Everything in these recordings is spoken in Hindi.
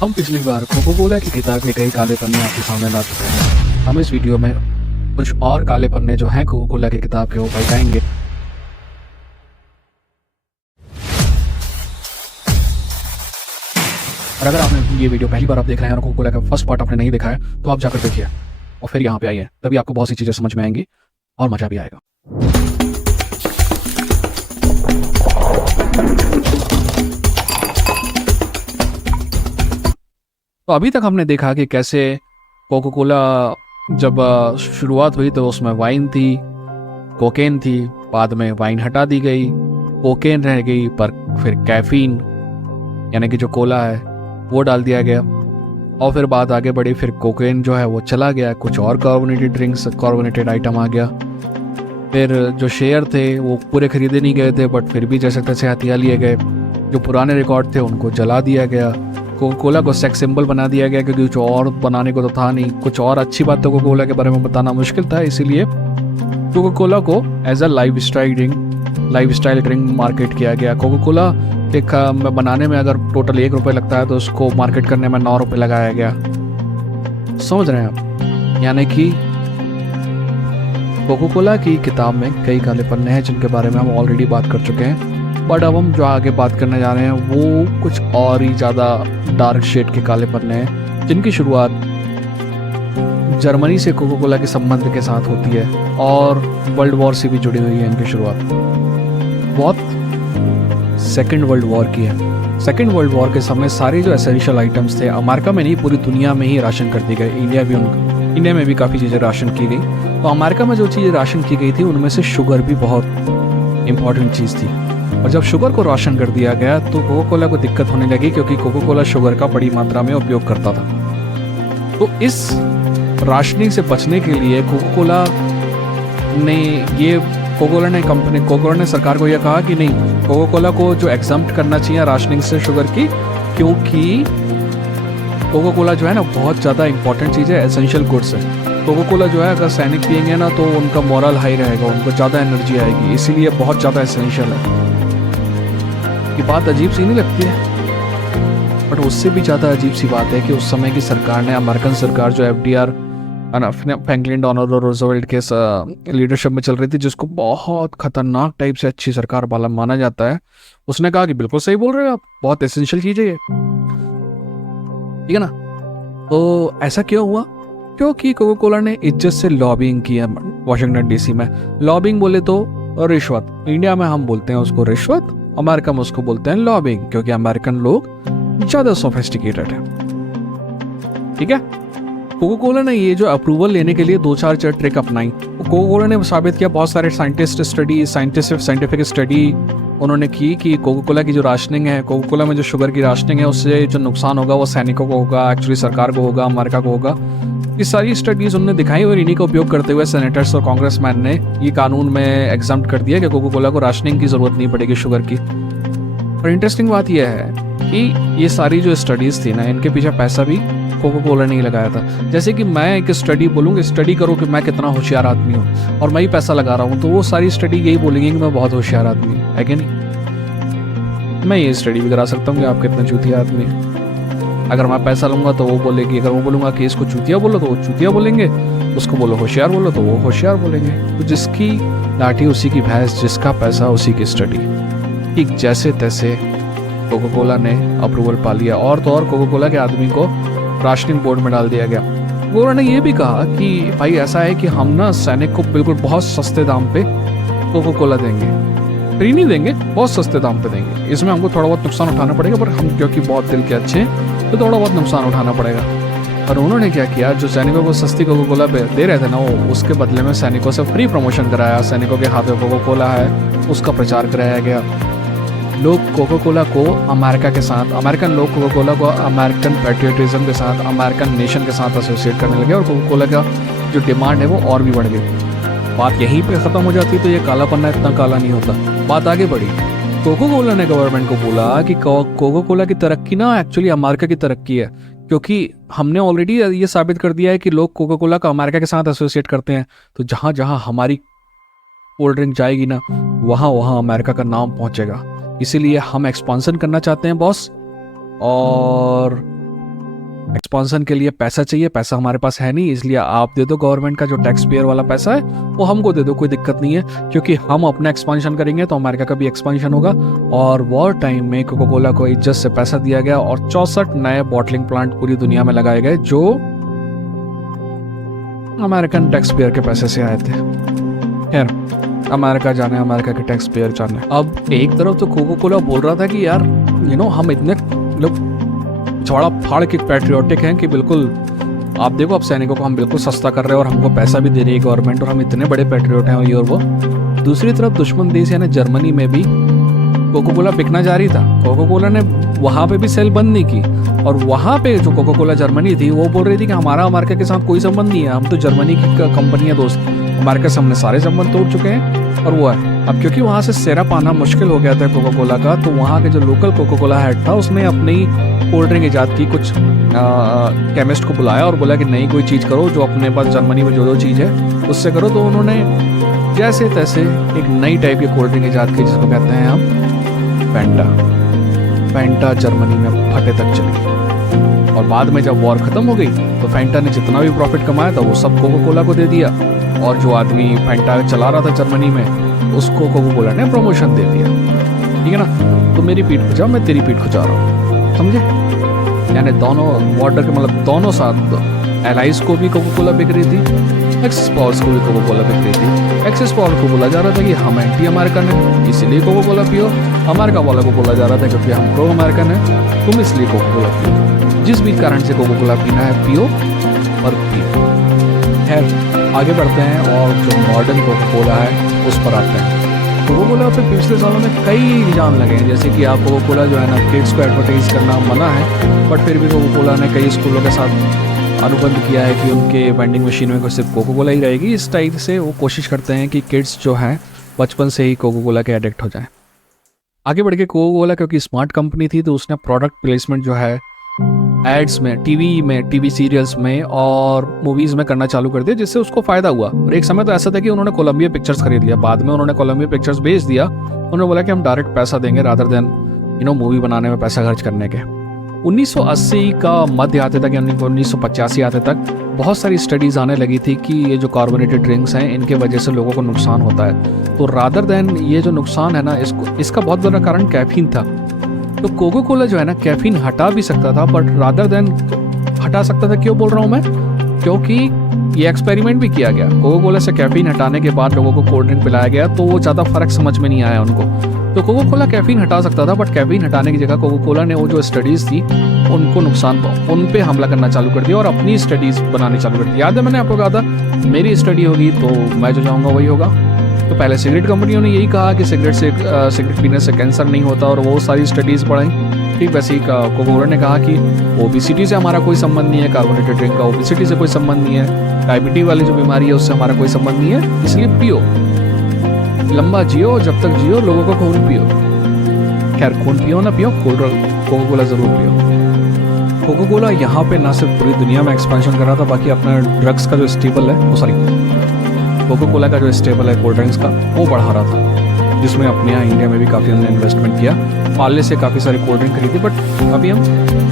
हम पिछली बार कोको कोला की किताब के कई काले पन्ने आपके सामने ला चुके हैं। हम इस वीडियो में कुछ और काले पन्ने जो हैं कोको कोला की किताब के वो बताएंगे। और अगर आपने ये वीडियो पहली बार आप देख रहे हैं और कोको कोला का फर्स्ट पार्ट आपने नहीं देखा है तो आप जाकर देखिए और फिर यहाँ पे आइए, तभी आपको बहुत सी चीज़ें समझ में आएंगी और मज़ा भी आएगा। तो अभी तक हमने देखा कि कैसे कोको कोला जब शुरुआत हुई तो उसमें वाइन थी, कोकेन थी, बाद में वाइन हटा दी गई, कोकेन रह गई, पर फिर कैफीन यानी कि जो कोला है वो डाल दिया गया और फिर बात आगे बढ़ी। फिर कोकेन जो है वो चला गया, कुछ और कार्बोनेटेड ड्रिंक्स, कार्बोनेटेड आइटम आ गया। फिर जो शेयर थे वो पूरे खरीदे नहीं गए थे, बट फिर भी जैसे तैसे हथिया लिए गए। जो पुराने रिकॉर्ड थे उनको जला दिया गया। कोको कोला को सेक्स सिंबल बना दिया गया क्योंकि कुछ और बनाने को तो था नहीं, कुछ और अच्छी बात तो कोको कोला के बारे में बताना मुश्किल था, इसीलिए कोको कोला को as a lifestyle drink market किया गया। कोको कोला एक बनाने में अगर टोटल ₹1 लगता है तो उसको मार्केट करने में ₹9 लगाया गया। समझ रहे हैं आप? यानी कि कोको कोला की किताब में कई काले पन्ने हैं जिनके बारे में हम ऑलरेडी बात कर चुके हैं, बट अब हम जो आगे बात करने जा रहे हैं वो कुछ और ही ज़्यादा डार्क शेड के काले पन्ने हैं जिनकी शुरुआत जर्मनी से कोको कोला के संबंध के साथ होती है और वर्ल्ड वॉर से भी जुड़ी हुई है। इनकी शुरुआत बहुत सेकेंड वर्ल्ड वॉर की है। सेकेंड वर्ल्ड वॉर के समय सारे जो एसेंशियल आइटम्स थे अमेरिका में नहीं पूरी दुनिया में ही राशन कर दिए गए। इंडिया में भी काफ़ी चीज़ें राशन की गई। तो अमेरिका में जो चीज़ें राशन की गई थी उनमें से शुगर भी बहुत इंपॉर्टेंट चीज़ थी। और जब शुगर को राशन कर दिया गया तो कोको कोला को दिक्कत होने लगी क्योंकि कोको कोला शुगर का बड़ी मात्रा में उपयोग करता था। तो इस राशनिंग से बचने के लिए कोको कोला ने सरकार को यह कहा कि नहीं, कोको कोला को जो एग्जम्प्ट करना चाहिए राशनिंग से शुगर की, क्योंकि कोको कोला जो है ना बहुत ज़्यादा इंपॉर्टेंट चीज़ है, एसेंशियल गुड्स है। कोको कोला जो है अगर सैनिक पियेंगे ना तो उनका मोरल हाई रहेगा, उनको ज़्यादा एनर्जी आएगी, इसीलिए बहुत ज़्यादा एसेंशियल है। ये बात अजीब सी नहीं लगती है, बट उससे भी ज़्यादा अजीब सी बात है कि उस समय की सरकार ने, अमेरिकन सरकार जो FDR फ्रैंकलिन डोनाल्डो रूजवेल्ट के लीडरशिप में चल रही थी, जिसको बहुत खतरनाक टाइप से अच्छी सरकार वाला माना जाता है, उसने कहा कि बिल्कुल सही बोल रहे हो आप, बहुत एसेंशियल चीज़ है ये, ठीक है ना। तो ऐसा क्यों हुआ? क्योंकि कोको कोला ने इज्जत से लॉबिंग की है वाशिंगटन DC में। लॉबिंग बोले तो रिश्वत, इंडिया में हम बोलते हैं उसको रिश्वत, अमेरिका में उसको बोलते हैं लॉबिंग, क्योंकि अमेरिकन लोग ज़्यादा सोफिस्टिकेटेड है, ठीक है। कोको कोला ने ये जो अप्रूवल लेने के लिए 2-4 ट्रिक अपनाई। कोको कोला ने साबित किया, बहुत सारे साइंटिफिक स्टडी उन्होंने की कि कोको कोला की जो राशनिंग है, कोको कोला में जो शुगर की राशनिंग है, उससे जो नुकसान होगा वो सैनिकों को होगा, एक्चुअली सरकार को होगा, अमेरिका को होगा। ये सारी स्टडीज़ उन्होंने दिखाई और इन्हीं का उपयोग करते हुए सेनेटर्स और कांग्रेसमैन ने ये कानून में एग्जम्प्ट कर दिया कि कोको कोला को राशनिंग की ज़रूरत नहीं पड़ेगी शुगर की। और इंटरेस्टिंग बात यह है कि ये सारी जो स्टडीज़ थी ना, इनके पीछे पैसा भी कोको कोला नहीं लगाया था। जैसे कि मैं एक स्टडी बोलूँगा, स्टडी करो कि मैं कितना होशियार आदमी हूँ और मैं ही पैसा लगा रहा हूँ, तो वो सारी स्टडी यही बोलेंगे कि मैं बहुत होशियार आदमी हूँ, है कि नहीं। मैं ये स्टडी भी करा सकता हूँ कि आप कितना चूतिया आदमी है। अगर मैं पैसा लूँगा तो वो बोलेगी, अगर वो बोलूँगा कि इसको चूतिया बोलो तो वो चूतिया बोलेंगे, उसको बोलो होशियार बोलो तो वो होशियार बोलेंगे। तो जिसकी लाठी उसी की भैंस, जिसका पैसा उसी की स्टडी। ठीक जैसे तैसे कोको कोला ने अप्रूवल पा लिया और तो और कोको कोला के आदमी को राशनिंग बोर्ड में डाल दिया गया। उन्होंने ये भी कहा कि भाई ऐसा है कि हम ना सैनिक को बिल्कुल बहुत सस्ते दाम पे कोको कोला देंगे, फ्री नहीं देंगे, बहुत सस्ते दाम पे देंगे। इसमें हमको थोड़ा बहुत नुकसान उठाना पड़ेगा, पर हम क्योंकि बहुत दिल के अच्छे हैं तो थोड़ा बहुत नुकसान उठाना पड़ेगा। और उन्होंने क्या किया, जो सैनिकों को सस्ती कोको कोला दे रहे थे ना, वो उसके बदले में सैनिकों से फ्री प्रमोशन कराया। सैनिकों के हाथ में कोको कोला है उसका प्रचार कराया गया। लोग कोको कोला को अमेरिकन लोग कोको कोला को अमेरिकन पैट्रियटिज्म के साथ, अमेरिकन नेशन के साथ एसोसिएट करने लगे और कोको कोला का जो डिमांड है वो और भी बढ़ गई। बात यहीं पे ख़त्म हो जाती तो ये काला पन्ना इतना काला नहीं होता। बात आगे बढ़ी। कोको कोला ने गवर्नमेंट को बोला कि कोको कोला की तरक्की ना एक्चुअली अमेरिका की तरक्की है, क्योंकि हमने ऑलरेडी ये साबित कर दिया है कि लोग कोको कोला का अमेरिका के साथ एसोसिएट करते हैं। तो जहाँ जहाँ हमारी कोल्ड ड्रिंक जाएगी ना, वहाँ वहाँ अमेरिका का नाम पहुँचेगा। इसीलिए हम एक्सपांसन करना चाहते हैं बॉस, और एक्सपांसन के लिए पैसा चाहिए, पैसा हमारे पास है नहीं, इसलिए आप दे दो गवर्नमेंट का जो टैक्स पेयर वाला पैसा है वो हमको दे दो, कोई दिक्कत नहीं है, क्योंकि हम अपना एक्सपांशन करेंगे तो अमेरिका का भी एक्सपांशन होगा। और वॉर टाइम में कोका कोला को इज्जत से पैसा दिया गया और 64 नए बॉटलिंग प्लांट पूरी दुनिया में लगाए गए जो अमेरिकन टैक्स पेयर के पैसे से आए थे। खैर, अमेरिका जाने, अमेरिका के टैक्स पेयर जाने। अब एक तरफ तो कोका कोला बोल रहा था कि यार हम इतने लोग छवाड़ा फाड़ के पैट्रियोटिक हैं कि बिल्कुल आप देखो, अब सैनिकों को हम बिल्कुल सस्ता कर रहे हैं और हमको पैसा भी दे रही है गवर्नमेंट और हम इतने बड़े पैट्रियोट हैं ये और वो। दूसरी तरफ दुश्मन देश यानी जर्मनी में भी कोका कोला बिकना जारी था। कोका कोला ने वहाँ पे भी सेल बंद नहीं की और वहाँ पे जो कोका कोला जर्मनी थी वो बोल रही थी कि हमारा अमेरिका के साथ कोई संबंध नहीं है, हम तो जर्मनी की कंपनी है दोस्त, अमेरिका से हमने सारे संबंध तोड़ चुके हैं और वो है। अब क्योंकि वहाँ से सेरा पाना मुश्किल हो गया था कोका कोला का, तो वहाँ के जो लोकल कोका कोला हेड था उसने अपनी कोल्ड ड्रिंक ईजाद की, कुछ केमिस्ट को बुलाया और बोला कि नई कोई चीज़ करो जो अपने पास जर्मनी में जो चीज़ है उससे करो। तो उन्होंने जैसे तैसे एक नई टाइप की कोल्ड ड्रिंक ईजाद की जिसको कहते हैं हम फैंटा। फैंटा जर्मनी में फटे तक चली और बाद में जब वॉर ख़त्म हो गई तो फैंटा ने जितना भी प्रॉफिट कमाया था वो सब कोका कोला को दे दिया और जो आदमी फैंटा चला रहा था जर्मनी में उसको कोका कोला ने प्रमोशन दे दिया। ठीक है ना, तो मेरी पीठ खुजाओ, मैं तेरी पीठ खुजा रहा हूँ, समझे? यानी दोनों बॉर्डर के मतलब दोनों साथ एलाइज को भी कोका कोला बिक रही थी, एक्सिस पावर्स को भी कोका कोला बिक रही थी। एक्सिस पावर को बोला जा रहा था कि हम एंटी अमेरिकन हैं इसलिए कोका कोला पियो, अमेरिका वाला को बोला जा रहा था क्योंकि हम प्रो अमेरिकन हैं, तुम इसलिए कोका कोला पियो। जिस भी कारण से कोका कोला पीना है पियो, पर पियो। खैर आगे बढ़ते हैं और जो मॉडर्न कोका कोला है उस पर आते हैं। कोका कोला पे पिछले सालों में कई इल्ज़ाम लगे हैं, जैसे कि आप कोका कोला जो है ना किड्स को एडवर्टाइज करना मना है, बट फिर भी कोका कोला ने कई स्कूलों के साथ अनुबंध किया है कि उनके वेंडिंग मशीन में सिर्फ कोका कोला ही रहेगी। इस टाइप से वो कोशिश करते हैं कि किड्स जो हैं बचपन से ही कोका कोला के एडिक्ट हो जाएं। आगे बढ़ के कोका कोला क्योंकि स्मार्ट कंपनी थी तो उसने प्रोडक्ट प्लेसमेंट जो है एड्स में, टीवी सीरियल्स में और मूवीज़ में करना चालू कर दिया, जिससे उसको फ़ायदा हुआ। और एक समय तो ऐसा था कि उन्होंने कोलंबिया पिक्चर्स खरीद लिया, बाद में उन्होंने कोलंबिया पिक्चर्स बेच दिया। उन्होंने बोला कि हम डायरेक्ट पैसा देंगे रादर देन मूवी बनाने में पैसा खर्च करने के। 1980 का मध्य आते तक यानी 1985 आते तक बहुत सारी स्टडीज़ आने लगी थी कि ये जो कार्बोनेटेड ड्रिंक्स हैं इनके वजह से लोगों को नुकसान होता है। तो रादर देन ये जो नुकसान है ना इसका बहुत बड़ा कारण कैफीन था। तो कोका कोला जो है ना कैफीन हटा भी सकता था, बट रादर देन हटा सकता था। क्यों बोल रहा हूँ मैं? क्योंकि ये एक्सपेरिमेंट भी किया गया। कोका कोला से कैफीन हटाने के बाद लोगों को कोल्ड ड्रिंक पिलाया गया तो वो ज़्यादा फर्क समझ में नहीं आया उनको। तो कोका कोला कैफीन हटा सकता था, बट कैफीन हटाने की जगह कोका कोला ने वो जो स्टडीज़ थी उनको उन पे हमला करना चालू कर दिया और अपनी स्टडीज़ बनानी चालू कर दी। याद है मैंने आपको कहा था मेरी स्टडी होगी तो मैं जो चाहूँगा वही होगा। तो पहले सिगरेट कंपनियों ने यही कहा कि सिगरेट पीने से कैंसर नहीं होता और वो सारी स्टडीज़ पढ़ाई। ठीक वैसे ही कोका कोला ने कहा कि ओबेसिटी से हमारा कोई संबंध नहीं है, कार्बोनेटेड ड्रिंक का ओबेसिटी से कोई संबंध नहीं है, डायबिटीज वाली जो बीमारी है उससे हमारा कोई संबंध नहीं है, इसलिए पियो, लंबा जियो, जब तक जियो, लोगों को खून पियो। खैर खून पियो ना पियो, कोका कोला ज़रूर पियो। कोका कोला यहाँ पे ना सिर्फ पूरी दुनिया में एक्सपेंशन कर रहा था, बाकी अपना ड्रग्स का जो स्टेबल है कोका कोला का जो स्टेबल है कोल्ड ड्रिंक्स का वो बढ़ा रहा था, जिसमें अपने यहाँ इंडिया में भी काफ़ी हमने इन्वेस्टमेंट किया। पार्ले से काफ़ी सारी कोल्ड ड्रिंक खरीदी, बट अभी हम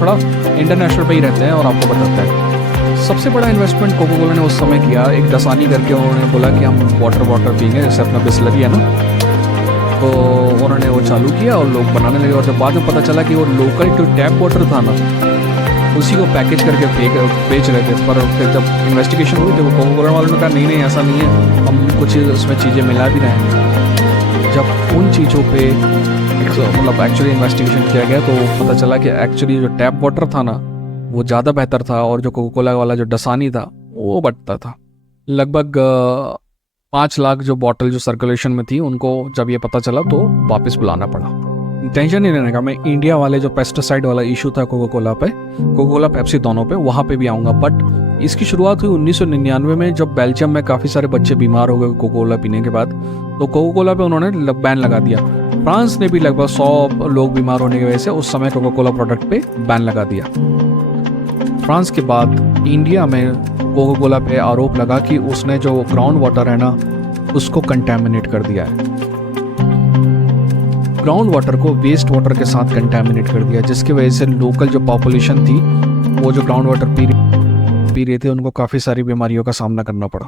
थोड़ा इंटरनेशनल पे ही रहते हैं और आपको बताते हैं। सबसे बड़ा इन्वेस्टमेंट कोका कोला ने उस समय किया, एक डसानी करके उन्होंने बोला कि हम वाटर पियेंगे, जैसे अपना बिस्लरी है ना, तो उन्होंने वो चालू किया और लोग बनाने लगे। और जब बाद में पता चला कि वो लोकल जो टैप वाटर था ना उसी को पैकेज करके बेच रहे थे, पर फिर जब इन्वेस्टिगेशन हुई तो कोका कोला वालों ने कहा नहीं ऐसा नहीं है, हम कुछ उसमें चीज़ें मिला भी रहे हैं। जब उन चीज़ों पे मतलब एक्चुअली इन्वेस्टिगेशन किया गया तो पता चला कि एक्चुअली जो टैप वाटर था ना वो ज़्यादा बेहतर था और जो कोका कोला वाला जो डसानी था वो बढ़ता था। लगभग 5 लाख जो बॉटल जो सर्कुलेशन में थी उनको जब ये पता चला तो वापस बुलाना पड़ा। टेंशन नहीं लेने का, मैं इंडिया वाले जो पेस्टिसाइड वाला इशू था कोका कोला पेप्सी दोनों पे, वहाँ पे भी आऊँगा। बट इसकी शुरुआत हुई 1999 में, जब बेल्जियम में काफ़ी सारे बच्चे बीमार हो गए कोका कोला पीने के बाद, तो कोका कोला पे उन्होंने बैन लगा दिया। फ्रांस ने भी लगभग 100 लोग बीमार होने की वजह से उस समय कोका कोला प्रोडक्ट पे बैन लगा दिया। फ्रांस के बाद इंडिया में कोका कोला पे आरोप लगा कि उसने जो ग्राउंड वाटर है ना उसको कंटेमिनेट कर दिया है, ग्राउंड वाटर को वेस्ट वाटर के साथ कंटेमिनेट कर दिया, जिसकी वजह से लोकल जो पॉपुलेशन थी वो जो ग्राउंड वाटर पी रहे थे उनको काफ़ी सारी बीमारियों का सामना करना पड़ा।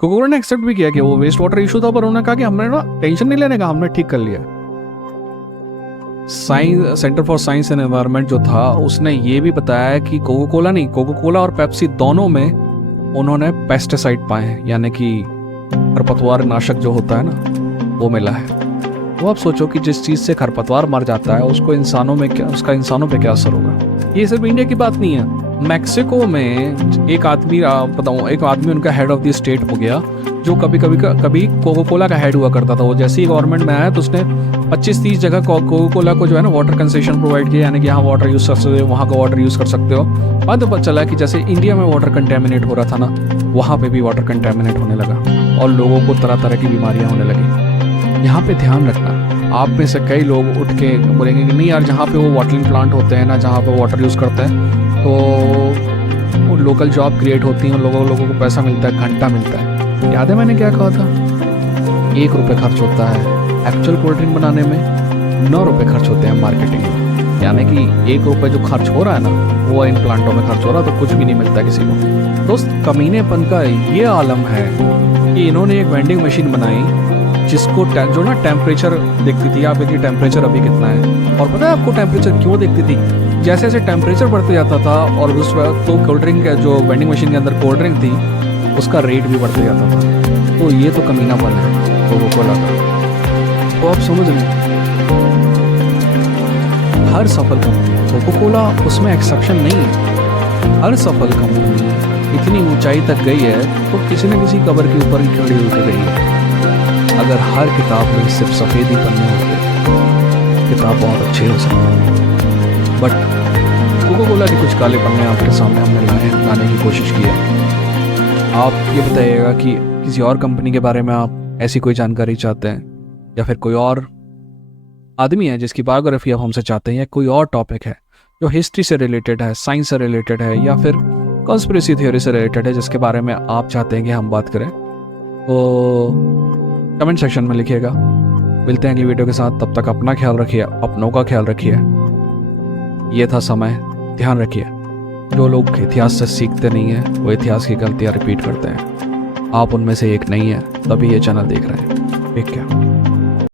कोका कोला ने एक्सेप्ट भी किया कि वो वेस्ट वाटर इशू था, पर उन्होंने कहा कि हमने ना टेंशन नहीं लेने का, हमने ठीक कर लिया। Science centre for science and environment जो था उसने ये भी बताया कि कोका कोला और पेप्सी दोनों में उन्होंने पेस्टिसाइड पाए हैं, यानी कि खरपतवार नाशक जो होता है ना वो मिला है। वो आप सोचो कि जिस चीज़ से खरपतवार मर जाता है उसका इंसानों पे क्या असर होगा। ये सिर्फ इंडिया की बात नहीं है, मैक्सिको में एक आदमी उनका हेड ऑफ द स्टेट हो गया जो कभी कोका कोला का हेड हुआ करता था। वो जैसे ही गवर्नमेंट में आया तो उसने 25-30 जगह कोका कोला को जो है ना वाटर कंसेशन प्रोवाइड किया, यानी कि यहाँ वाटर यूज़ कर सकते हो, वहाँ का वाटर यूज़ कर सकते हो। बाद में पता चला कि जैसे इंडिया में वाटर कंटेमिनेट हो रहा था ना, वहाँ पे भी वाटर कंटेमिनेट होने लगा और लोगों को तरह तरह की बीमारियाँ होने लगी। यहाँ पे ध्यान रखना, आप में से कई लोग उठ के बोलेंगे कि नहीं यार, जहाँ पे वो वाटरिंग प्लांट होते हैं ना, जहाँ पे वाटर यूज़ करते हैं तो वो लोकल जॉब क्रिएट होती हैं, लोगों को पैसा मिलता है, घंटा मिलता है। याद है मैंने क्या कहा था? 1 रुपये खर्च होता है एक्चुअल कोल्ड ड्रिंक बनाने में, 9 रुपये खर्च होते हैं मार्केटिंग में। यानी कि 1 रुपये जो खर्च हो रहा है ना वो इन प्लांटों में खर्च हो रहा है, तो कुछ भी नहीं मिलता किसी को। दोस्त, कमीनेपन का ये आलम है कि इन्होंने एक वेंडिंग मशीन बनाई जिसको जो ना टेम्परेचर देखती थी। आप देखिए टेम्परेचर अभी कितना है, और पता है आपको टेम्परेचर क्यों देखती थी? जैसे जैसे टेम्परेचर बढ़ते जाता था और उस वक्त तो कोल्ड ड्रिंक जो वेंडिंग मशीन के अंदर कोल्ड ड्रिंक थी उसका रेट भी बढ़ते जाता था। तो ये तो कमीनापन है कोका कोला का। तो आप समझ लें, हर सफल कंपनी, कोका कोला उसमें एक्सेप्शन नहीं है, हर सफल कंपनी इतनी ऊंचाई तक गई है तो किसी न किसी कबर के ऊपर ही खड़ी होकर गई है। अगर हर किताब में सिर्फ सफ़ेद ही पन्ने होते, किताब बहुत अच्छी हो सकती। बट कोका कोला के कुछ काले पन्ने आपके सामने हमने लाने की कोशिश की है। आप ये बताइएगा कि किसी और कंपनी के बारे में आप ऐसी कोई जानकारी चाहते हैं, या फिर कोई और आदमी है जिसकी बायोग्राफी आप हमसे चाहते हैं, या कोई और टॉपिक है जो हिस्ट्री से रिलेटेड है, साइंस से रिलेटेड है, या फिर कॉन्स्पिरेसी थ्योरी से रिलेटेड है, जिसके बारे में आप चाहते हैं कि हम बात करें, तो कमेंट सेक्शन में लिखिएगा। मिलते हैं अगली वीडियो के साथ, तब तक अपना ख्याल रखिए, अपनों का ख्याल रखिए। ये था समय, ध्यान रखिए, जो लोग इतिहास से सीखते नहीं हैं वो इतिहास की गलतियाँ रिपीट करते हैं। आप उनमें से एक नहीं है, तभी ये चैनल देख रहे हैं। ठीक है।